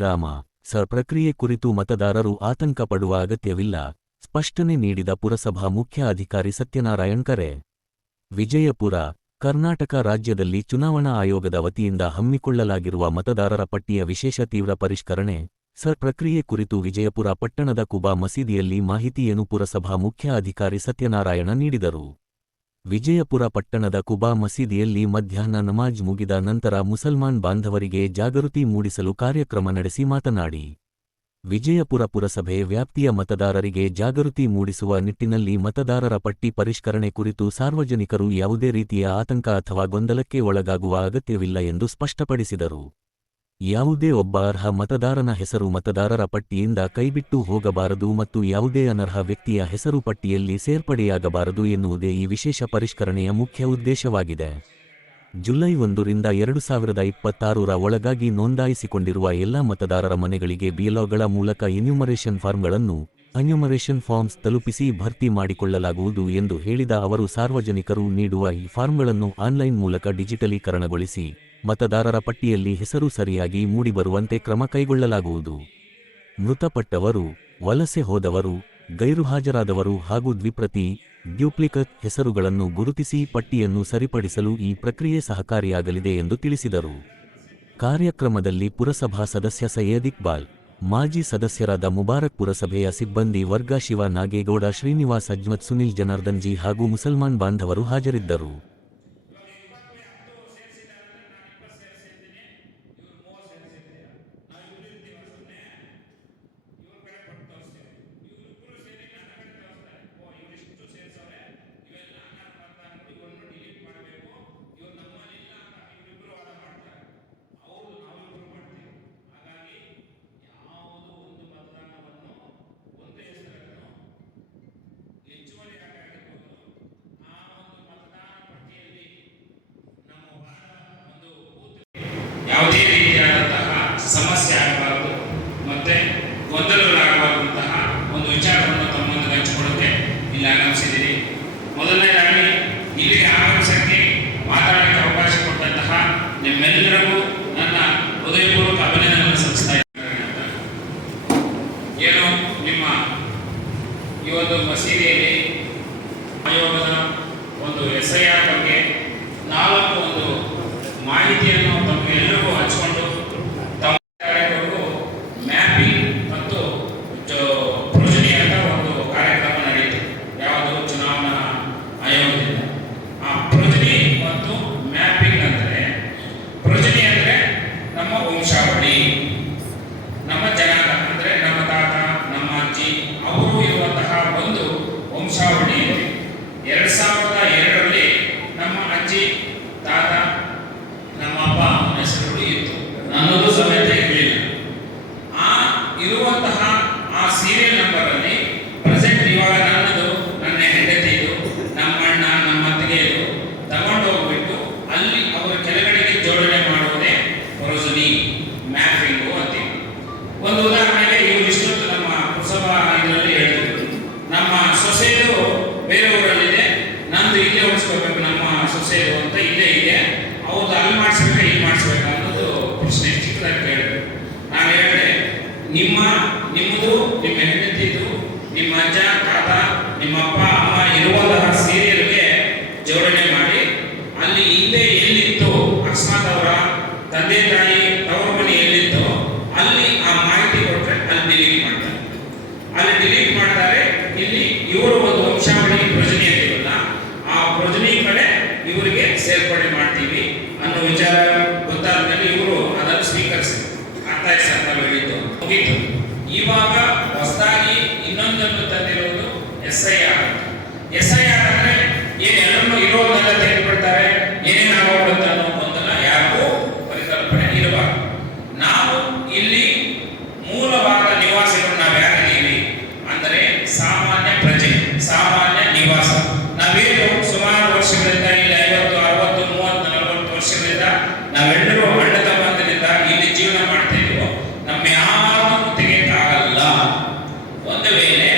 ವಿರಾಮ. ಪ್ರಕ್ರಿಯೆ ಕುರಿತು ಮತದಾರರು ಆತಂಕ ಪಡುವ ಅಗತ್ಯವಿಲ್ಲ, ಸ್ಪಷ್ಟನೆ ನೀಡಿದ ಪುರಸಭಾ ಮುಖ್ಯ ಅಧಿಕಾರಿ ಸತ್ಯನಾರಾಯಣ್ ಕರೆ. ವಿಜಯಪುರ. ಕರ್ನಾಟಕ ರಾಜ್ಯದಲ್ಲಿ ಚುನಾವಣಾ ಆಯೋಗದ ವತಿಯಿಂದ ಹಮ್ಮಿಕೊಳ್ಳಲಾಗಿರುವ ಮತದಾರರ ಪಟ್ಟಿಯ ವಿಶೇಷ ತೀವ್ರ ಪರಿಷ್ಕರಣೆ ಪ್ರಕ್ರಿಯೆ ಕುರಿತು ವಿಜಯಪುರ ಪಟ್ಟಣದ ಕುಬಾ ಮಸೀದಿಯಲ್ಲಿ ಮಾಹಿತಿಯನ್ನು ಪುರಸಭಾ ಮುಖ್ಯ ಅಧಿಕಾರಿ ಸತ್ಯನಾರಾಯಣ ನೀಡಿದರು. ವಿಜಯಪುರ ಪಟ್ಟಣದ ಕುಬಾ ಮಸೀದಿಯಲ್ಲಿ ಮಧ್ಯಾಹ್ನ ನಮಾಜ್ ಮುಗಿದ ನಂತರ ಮುಸಲ್ಮಾನ್ ಬಾಂಧವರಿಗೆ ಜಾಗೃತಿ ಮೂಡಿಸಲು ಕಾರ್ಯಕ್ರಮ ನಡೆಸಿ ಮಾತನಾಡಿ, ವಿಜಯಪುರ ಪುರಸಭೆ ವ್ಯಾಪ್ತಿಯ ಮತದಾರರಿಗೆ ಜಾಗೃತಿ ಮೂಡಿಸುವ ನಿಟ್ಟಿನಲ್ಲಿ ಮತದಾರರ ಪಟ್ಟಿ ಪರಿಷ್ಕರಣೆ ಕುರಿತು ಸಾರ್ವಜನಿಕರು ಯಾವುದೇ ರೀತಿಯ ಆತಂಕ ಅಥವಾ ಗೊಂದಲಕ್ಕೆ ಒಳಗಾಗುವ ಅಗತ್ಯವಿಲ್ಲ ಎಂದು ಸ್ಪಷ್ಟಪಡಿಸಿದರು. ಯಾವುದೇ ಒಬ್ಬ ಅರ್ಹ ಮತದಾರನ ಹೆಸರು ಮತದಾರರ ಪಟ್ಟಿಯಿಂದ ಕೈಬಿಟ್ಟು ಹೋಗಬಾರದು ಮತ್ತು ಯಾವುದೇ ಅನರ್ಹ ವ್ಯಕ್ತಿಯ ಹೆಸರು ಪಟ್ಟಿಯಲ್ಲಿ ಸೇರ್ಪಡೆಯಾಗಬಾರದು ಎನ್ನುವುದೇ ಈ ವಿಶೇಷ ಪರಿಷ್ಕರಣೆಯ ಮುಖ್ಯ ಉದ್ದೇಶವಾಗಿದೆ. ಜುಲೈ 1 ರಿಂದ 2026ರ ಒಳಗಾಗಿ ನೋಂದಾಯಿಸಿಕೊಂಡಿರುವ ಎಲ್ಲಾ ಮತದಾರರ ಮನೆಗಳಿಗೆ ಬಿಎಲ್ಒಗಳ ಮೂಲಕ ಎನ್ಯುಮರೇಷನ್ ಫಾರ್ಮ್ಗಳನ್ನು ಅನ್ಯುಮರೇಷನ್ ಫಾರ್ಮ್ಸ್ ತಲುಪಿಸಿ ಭರ್ತಿ ಮಾಡಿಕೊಳ್ಳಲಾಗುವುದು ಎಂದು ಹೇಳಿದ ಅವರು, ಸಾರ್ವಜನಿಕರು ನೀಡುವ ಈ ಫಾರ್ಮ್ಗಳನ್ನು ಆನ್ಲೈನ್ ಮೂಲಕ ಡಿಜಿಟಲೀಕರಣಗೊಳಿಸಿ ಮತದಾರರ ಪಟ್ಟಿಯಲ್ಲಿ ಹೆಸರು ಸರಿಯಾಗಿ ಮೂಡಿಬರುವಂತೆ ಕ್ರಮ ಕೈಗೊಳ್ಳಲಾಗುವುದು. ಮೃತಪಟ್ಟವರು, ವಲಸೆ ಹೋದವರು, ಗೈರುಹಾಜರಾದವರು ಹಾಗೂ ದ್ವಿಪ್ರತಿ ಡ್ಯೂಪ್ಲಿಕೇಟ್ ಹೆಸರುಗಳನ್ನು ಗುರುತಿಸಿ ಪಟ್ಟಿಯನ್ನು ಸರಿಪಡಿಸಲು ಈ ಪ್ರಕ್ರಿಯೆ ಸಹಕಾರಿಯಾಗಲಿದೆ ಎಂದು ತಿಳಿಸಿದರು. ಕಾರ್ಯಕ್ರಮದಲ್ಲಿ ಪುರಸಭಾ ಸದಸ್ಯ ಸೈಯದ್ ಇಕ್ಬಾಲ್, ಮಾಜಿ ಸದಸ್ಯರಾದ ಮುಬಾರಕ್, ಪುರಸಭೆಯ ಸಿಬ್ಬಂದಿ ವರ್ಗ ಶಿವ ನಾಗೇಗೌಡ, ಶ್ರೀನಿವಾಸ್ ಅಜ್ಮತ್, ಸುನಿಲ್ ಜನಾರ್ದನ್ ಜಿ ಹಾಗೂ ಮುಸಲ್ಮಾನ್ ಬಾಂಧವರು ಹಾಜರಿದ್ದರು. ಯಾವುದೇ ರೀತಿಯಾದಂತಹ ಸಮಸ್ಯೆ ಆಗಬಾರದು ಮತ್ತೆ ಗೊಂದಲಗಳಾಗಬಾರದಂತಹ ಒಂದು ವಿಚಾರವನ್ನು ತಮ್ಮೊಂದಿಗೆ ಹಂಚಿಕೊಳ್ಳುತ್ತೆ ಇಲ್ಲಿ ಆಗಮಿಸಿದ್ದೀರಿ. ಮೊದಲನೇದಾಗಿ ಇಲ್ಲಿಗೆ ಆಗಮಿಸಕ್ಕೆ ಮಾತಾಡಕ್ಕೆ ಅವಕಾಶ ಕೊಟ್ಟಂತಹ ನಿಮ್ಮೆಲ್ಲರಿಗೂ ನನ್ನ ಹೃದಯಪೂರ್ವಕ ಅಭಿನಂದನೆ ಸಲ್ಲಿಸ್ತಾ ಇದ್ದೇನೆ. ಏನು ನಿಮ್ಮ ಈ ಒಂದು ಮಸೀದಿಯಲ್ಲಿ ಆಯೋಗದ ಒಂದು SIR ಬಗ್ಗೆ 4 ಒಂದು ಮಾಹಿತಿಯನ್ನು ತಮಗೆಲ್ಲರಿಗೂ ಹಂಚಿಕೊಂಡು ತಮ್ಮ ಮ್ಯಾಪಿಂಗ್ ಮತ್ತು ಪ್ರೊಜನಿ ಅಂತ ಒಂದು ಕಾರ್ಯಕ್ರಮ ನಡೆಯಿತು. ಯಾವುದು ಚುನಾವಣಾ ಆಯೋಗದಿಂದ. ಆ ಪ್ರೊಜನಿ ಮತ್ತು ಮ್ಯಾಪಿಂಗ್ ಅಂದರೆ, ಪ್ರೊಜನಿ ಅಂದರೆ ನಮ್ಮ ವಂಶಾವಳಿ, ನಮ್ಮ ಜನಾಂಗ ಅಂದರೆ ನಮ್ಮ ತಾತ, ನಮ್ಮ ಅಜ್ಜಿ ಅವರು ಇರುವಂತಹ ಒಂದು ವಂಶಾವಳಿ ಇದೆ. 2002ರಲ್ಲಿ ನಮ್ಮ ಅಜ್ಜಿ, ತಾತ, ನಮ್ಮ ಅಪ್ಪ ಹೆಸರುಗಳು ಇತ್ತು, ನನ್ನದು ಸಮೇತ ಇರಲಿಲ್ಲ. ಆ ಇರುವಂತಹ ಆ ಸೀರಿಯಲ್ ನಂಬರ್ ಅಲ್ಲಿ ಪ್ರೆಸೆಂಟ್ ಇವಾಗ ನನ್ನದು, ನನ್ನ ಹೆಂಡತಿದು, ನಮ್ಮ ಅಣ್ಣ, ನಮ್ಮ ಅತ್ತಿಗೆದು ತಗೊಂಡು ಹೋಗ್ಬಿಟ್ಟು ಅಲ್ಲಿ ಅವರ ಕೆಳಗಡೆಗೆ ಜೋಡಣೆ ಮಾಡುವುದೇ ಪ್ರೊಜನಿ ಮ್ಯಾಪಿಂಗು ಅಂತೀವಿ. ಒಂದು ಉದಾಹರಣೆಗೆ ಇವರು ಇಷ್ಟೊತ್ತು ನಮ್ಮ ಪುರಸಭಾ ಇದರಲ್ಲಿ ಹೇಳಿದ್ರು, ನಮ್ಮ ಸೊಸೆದು ಬೇರೆ ಊರಲ್ಲಿದೆ, ನಂದು ಇಲ್ಲೇ ಉಳಿಸ್ಕೋಬೇಕು, ನಮ್ಮ ಸೊಸೆದು ಅಂತ ಇಲ್ಲೇ ಇದೆ, ಅವ್ರದ್ದು ಅಲ್ಲಿ ಮಾಡಿಸ್ಬೇಕಾ ಇಲ್ಲಿ ಮಾಡಿಸ್ಬೇಕಾ ಅನ್ನೋದು ಪ್ರಶ್ನೆ ಚಿಕ್ಕದಾಗಿ ಕೇಳಿದ್ರು. ನಾನು ಹೇಳಿದೆ, ನಿಮ್ಮದು, ನಿಮ್ಮ ಹೆಂಡತಿದು, ನಿಮ್ಮ ಅಜ್ಜ, ತಾತ, ನಿಮ್ಮ ಅಪ್ಪ, ಅಮ್ಮ ಇರುವಂತಹ ಸೀರಿಯಲ್ಗೆ ಜೋಡಣೆ ಮಾಡಿ ಅಲ್ಲಿ ಹಿಂದೆ ಎಲ್ಲಿತ್ತು, ಅಕಸ್ಮಾತ್ ಅವರ ತಂದೆ ತಾಯಿ ತವರ ಮನೆ ಎಲ್ಲಿತ್ತು ಅಲ್ಲಿ ಆ ಮಾಹಿತಿ ಕೊಟ್ಟರೆ ಅಲ್ಲಿ ಡಿಲೀಟ್ ಮಾಡ್ತಾರೆ. ಇಲ್ಲಿ ಇವರು ಒಂದು ವಂಶಾವಳಿ ಪ್ರೊಜನಿ ಅಂತೀವಲ್ಲ, ಆ ಪ್ರೊಜನಿ ಕಡೆ ಇವರಿಗೆ ಸೇರ್ಪಡೆ ಮಾಡ್ತೀವಿ ಅನ್ನೋ ವಿಚಾರ ಗೊತ್ತಾದ ಮೇಲೆ ಇವರು ಅದನ್ನು ಸ್ವೀಕರಿಸಿ ಅರ್ಥಾಯ್ತು ಅಂತ ಹೇಳಿದ್ದು ಮುಗೀತು. ಇವಾಗ ಹೊಸದಾಗಿ ಇನ್ನೊಂದನ್ನು ತಂದಿರುವುದು SIR. SIR ಅಂದ್ರೆ ಏನೆಲ್ಲರೂ ಇರೋದನ್ನೆಲ್ಲ ತೆಗೆದುಬಿಡ್ತಾರೆ, ಏನೇನಾಗೋಗುತ್ತೆ ಅನ್ನೋ ಗೊಂದಲ ಯಾರಿಗೂ ಪರಿಕಲ್ಪನೆ ಇರಬಾರದು. ನಾವು ಇಲ್ಲಿ ಮೂಲವಾದ ನಿವಾಸಿಗಳು ನಾವು ಯಾರಿದ್ದೀವಿ ಅಂದರೆ ಸಾಮಾನ್ಯ ಪ್ರಜೆ, ಸಾಮಾನ್ಯ ನಿವಾಸ. ನಾವೇನು ಸುಮಾರು ವರ್ಷಗಳಿಂದ ಇಲ್ಲಿ 50, 60, 30, 40 ವರ್ಷಗಳಿಂದ ನಾವೆಲ್ಲರೂ ಅಣ್ಣ ತಮ್ಮಂದಿರಿಂದ ಇಲ್ಲಿ ಜೀವನ ಮಾಡ್ತಾ ಇದೀವೋ, ನಮ್ಮ ಯಾರನ್ನು ತೆಗೆಯಕ್ಕಾಗಲ್ಲ. ಒಂದು ವೇಳೆ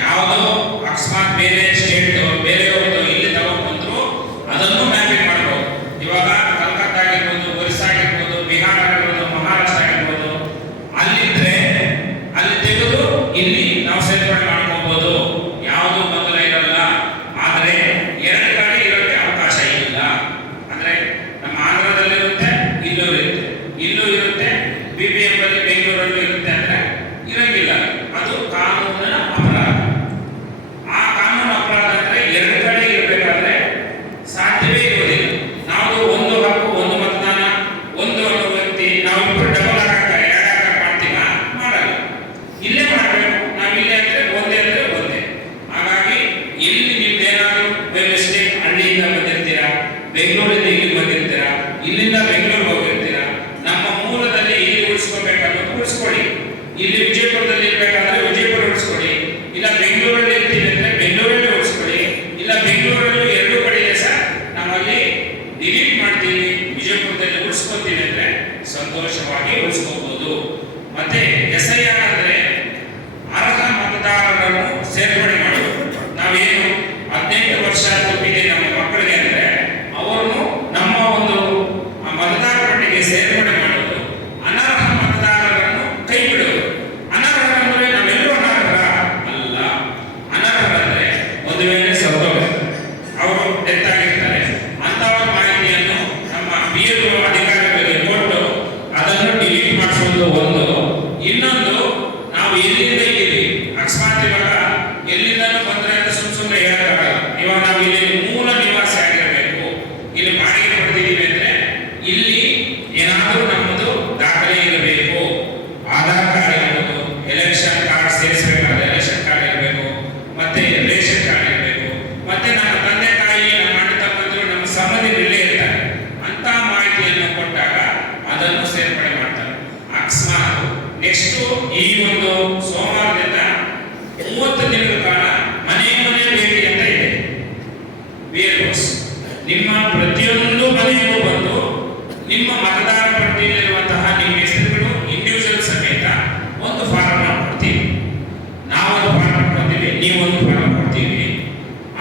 ಯಾವುದೋ ಅಕಸ್ಮಾತ್ ಬೇರೆ ಸ್ಟೇಟ್ ಬೇರೆಯವರು ಇಲ್ಲಿ ತಗೊಂಡ್ಬಂದ್ರು ಅದನ್ನು ಮ್ಯಾಪಿಂಗ್ ಮಾಡ್ಬೋದು. ಇವಾಗ ಕಲ್ಕತ್ತಾ ಆಗಿರ್ಬೋದು, ಒರಿಸ್ಸಾ ಆಗಿರ್ಬೋದು, ಬಿಹಾರ ಆಗಿರ್ಬೋದು, ಮಹಾರಾಷ್ಟ್ರ ಆಗಿರ್ಬೋದು, ಸೇರ್ಪಡೆ ಮಾಡೋದು. ನಾವೇನು 18 ವರ್ಷ ತುಂಬಿದೆ ನಮ್ಮ ಮಕ್ಕಳಿಗೆ ಅಂದರೆ ಅವರನ್ನು ನಮ್ಮ ಒಂದು ಮತದಾರ ಪಟ್ಟಿಗೆ ಸೇರ್ಪಡೆ ಮಾಡೋದು, ಅನರ್ಹ ಮತದಾರರನ್ನು ಕೈ ಬಿಡೋದು. ಅನರ್ಹ ಅಂದರೆ ನಾವೆಲ್ಲರೂ ಅನರ್ಹರ ಅಲ್ಲ. ಅನರ್ಹರಂದ್ರೆ ಒಂದು ವೇಳೆ ಸತ್ತೋಗಿರ್ತಾರೆ, ಅವರು ಡೆತ್ ಆಗಿರ್ತಾರೆ, ಅಂತವರ ಮಾಹಿತಿಯನ್ನು ನಮ್ಮ BLO ಅಧಿಕಾರಿಗಳಿಗೆ ಕೊಟ್ಟು ಅದನ್ನು ಡಿಲೀಟ್ ಮಾಡಿಸೋದು ಒಂದು. ಇನ್ನೊಂದು, ನಾವು ಎಲ್ಲಿಂದ ಇದ್ದೀವಿ, ಅಕಸ್ಮಾತ್ ಇವಾಗ ಎಲ್ಲಿಂದನೂ ಬಂದ್ರೆ ಅಂತ ಸುಮ್ಮನೆ ಹೇಳಕ್ಕಾಗಲ್ಲ. ಇವಾಗ ನಾವು ಇಲ್ಲಿ ಮೂಲ ನಿವಾಸಿ ಆಗಿರಬೇಕು, ಇಲ್ಲಿ ಬಾಡಿಗೆ ಪಡೆದಿದ್ದೀವಿ ಅಂದ್ರೆ ಇಲ್ಲಿ ಏನಾದರೂ ನಮ್ಮದು ದಾಖಲೆ ಇರಬೇಕು. ಆಧಾರ್ ಕಾರ್ಡ್ ಇರಬೇಕು, ಎಲೆಕ್ಷನ್ ಕಾರ್ಡ್ ಸೇರಿಸಬೇಕಾದ್ರೆ ಎಲೆಕ್ಷನ್ ಕಾರ್ಡ್ ಇರಬೇಕು, ಮತ್ತೆ ರೇಷನ್ ಕಾರ್ಡ್ ಇರಬೇಕು, ಮತ್ತೆ ನಮ್ಮ ತಂದೆ ತಾಯಿ ನಮ್ಮ ಅಣ್ಣ ತಮ್ಮಂದಿರು ನಮ್ಮ ಸಂಬಂಧಿಕರಲ್ಲೇ ಇರ್ತಾರೆ. ಅಂತ ಮಾಹಿತಿಯನ್ನು ಕೊಟ್ಟಾಗ ಅದನ್ನು ಸೇರ್ಪಡೆ ಮಾಡ್ತಾರೆ. ಅಕಸ್ಮಾತ್ ನೆಕ್ಸ್ಟ್ ಈ ಒಂದು ಸೋಮವಾರದಿಂದ 30 ದಿನಗಳ ಕಾಲ ಮನೆ ಮನೆ ಭೇಟಿ ಅಂತ ಇದೆ. BLOs ನಿಮ್ಮ ಪ್ರತಿಯೊಂದು ಮನೆಗೂ ಬಂದು ನಿಮ್ಮ ಮತದಾರ ಪಟ್ಟಿಯಲ್ಲಿರುವಂತಹ ನಿಮ್ಮ ಹೆಸರುಗಳು ಇಂಡಿವಿಜುವಲ್ ಸಮೇತ ಒಂದು ಫಾರಂ ಕೊಡ್ತೀವಿ. ನಾವೊಂದು ಫಾರಂ ಕೊಡ್ತೀವಿ, ನೀವೊಂದು ಫಾರಂ ಕೊಡ್ತೀವಿ.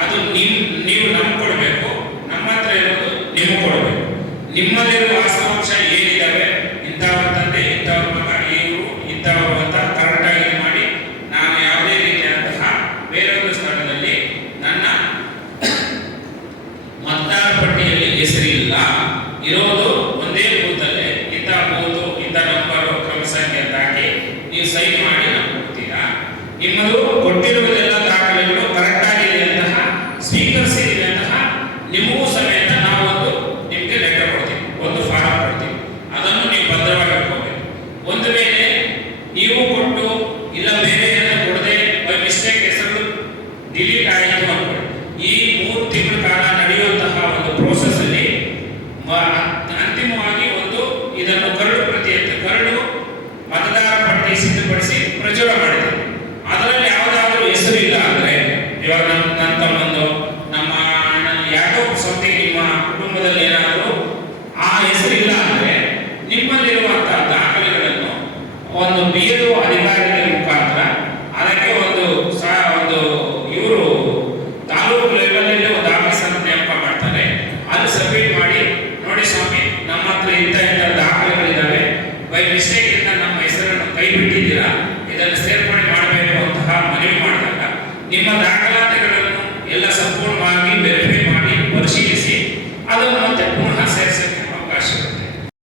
ಅದು ನೀವು ನಮ್ಗೆ ಕೊಡಬೇಕು, ನಮ್ಮ ಹತ್ರ ಇರೋದು ನಿಮ್ಗೆ ಕೊಡಬೇಕು. ನಿಮ್ಮಲ್ಲಿರುವ ವಾಸ್ತವಾಂಶ ಏನಿದ್ದಾವೆ, ಇಂಥವ್ರ ತಂದೆ, ಇಂಥವ್ರ ಮಗ, ಇವರು ಇಂಥವರು ಅಂತ ಕರೆಕ್ಟಾಗಿ ಇದು ಮಾಡಿ, ನಾನು ಯಾವುದೇ ರೀತಿಯಾದಂತಹ ಬೇರೊಂದು ಸ್ಥಳದಲ್ಲಿ ನನ್ನ ಮತದಾರ ಪಟ್ಟಿಯಲ್ಲಿ ಹೆಸರಿಲ್ಲ, ಇರೋದು ಒಂದೇ ಬೂತಲ್ಲೇ ಇಂಥ ಬೂತು, ಇಂಥ ನಂಬರು, ಕ್ರಮ ಸಂಖ್ಯೆ ಅಂತ ಹಾಕಿ ನೀವು ಸೈನ್ ಮಾಡಿ ನಮ್ಗೆ ಕೊಡ್ತೀರಾ. ನಿಮ್ಮದು ಕೊಟ್ಟಿರುವುದೆಲ್ಲ ದಾಖಲೆಗಳು ಕರೆಕ್ಟ್ ಆಗಿದೆ ಅಂತಹ ಸ್ವೀಕರಿಸಿದ್ದೀವಿ ಅಂತಹ ನಿಮಗೂ ಸಮೇತ ನಾವೊಂದು ನಿಮಗೆ ಲೆಟರ್ ಕೊಡ್ತೀವಿ, ಒಂದು ಫಾರಂ ಕೊಡ್ತೀವಿ. ಅದನ್ನು ನೀವು ಭದ್ರವಾಗಿ ಇಟ್ಕೋಬೇಕು. ಒಂದು ವೇಳೆ ನೀವು ಕೊಟ್ಟು ಇಲ್ಲ ಬೇರೆ ಏನೋ ಕೊಡದೆ ಬೈ ಮಿಸ್ಟೇಕ್ ಹೆಸರು ಡಿಲೀಟ್ ಆಯಿತು ಅನ್ಕೊಳ್ಳಿ, ಈ 3 ತಿಂಗಳ ಕಾಲ ನಡೆಯುವಂತಹ ಒಂದು ಪ್ರೋಸೆಸ್ ಅಲ್ಲಿ ಅಂತಿಮವಾಗಿ ಒಂದು ಇದನ್ನು ಕರಡು ಪ್ರತಿ ಕರಡು ಮತದಾರ ಪಟ್ಟಿ ಸಿದ್ಧಪಡಿಸಿ ಪ್ರಚುರ ಮಾಡಿದೆ. ಅದರಲ್ಲಿ ಯಾವುದಾದ್ರೂ ಹೆಸರು ಇಲ್ಲ ಅಂದ್ರೆ, ಇವಾಗ ನನ್ನ ತಮ್ಮಂದು, ನಮ್ಮ ಅಣ್ಣನ ಯಾಕೋ ಸ್ವಂತ ನಿಮ್ಮ ಕುಟುಂಬದಲ್ಲಿ ಏನಾದರೂ ಆ ಹೆಸರು ಇಲ್ಲ ಅಂದ್ರೆ ನಿಮ್ಮಲ್ಲಿರುವಂತಹ ದಾಖಲೆಗಳನ್ನು ಒಂದು BLO ಅಧಿಕಾರಿಗಳ ಮುಖಾಂತರ ಅದಕ್ಕೆ ಒಂದು ಇವರು ತಾಲೂಕು ಲೆವೆಲ್ ಒಂದು ಆಫೀಸನ್ನು ನೇಮಕ ಮಾಡ್ತಾರೆ. ಅದು ಸಬ್ಮಿಟ್ ಮಾಡಿ, ನೋಡಿ ಸ್ವಾಮಿ ನಮ್ಮ ಹತ್ರ ಇಂಥ ದಾಖಲೆಗಳಿದ್ದಾವೆ, ಬೈ ಮಿಸ್ಟೇಕ್ ಇಂದ ನಮ್ಮ ಹೆಸರನ್ನು ಕೈ ಬಿಟ್ಟಿದ್ದೀರಾ, ಇದನ್ನು ಸೇರ್ಪಡೆ ಮಾಡಬೇಕು ಅಂತಹ ಮನವಿ ಮಾಡಿದಾಗ ನಿಮ್ಮ ದಾಖಲಾತಿಗಳನ್ನು ಎಲ್ಲ ಸಂಪೂರ್ಣವಾಗಿ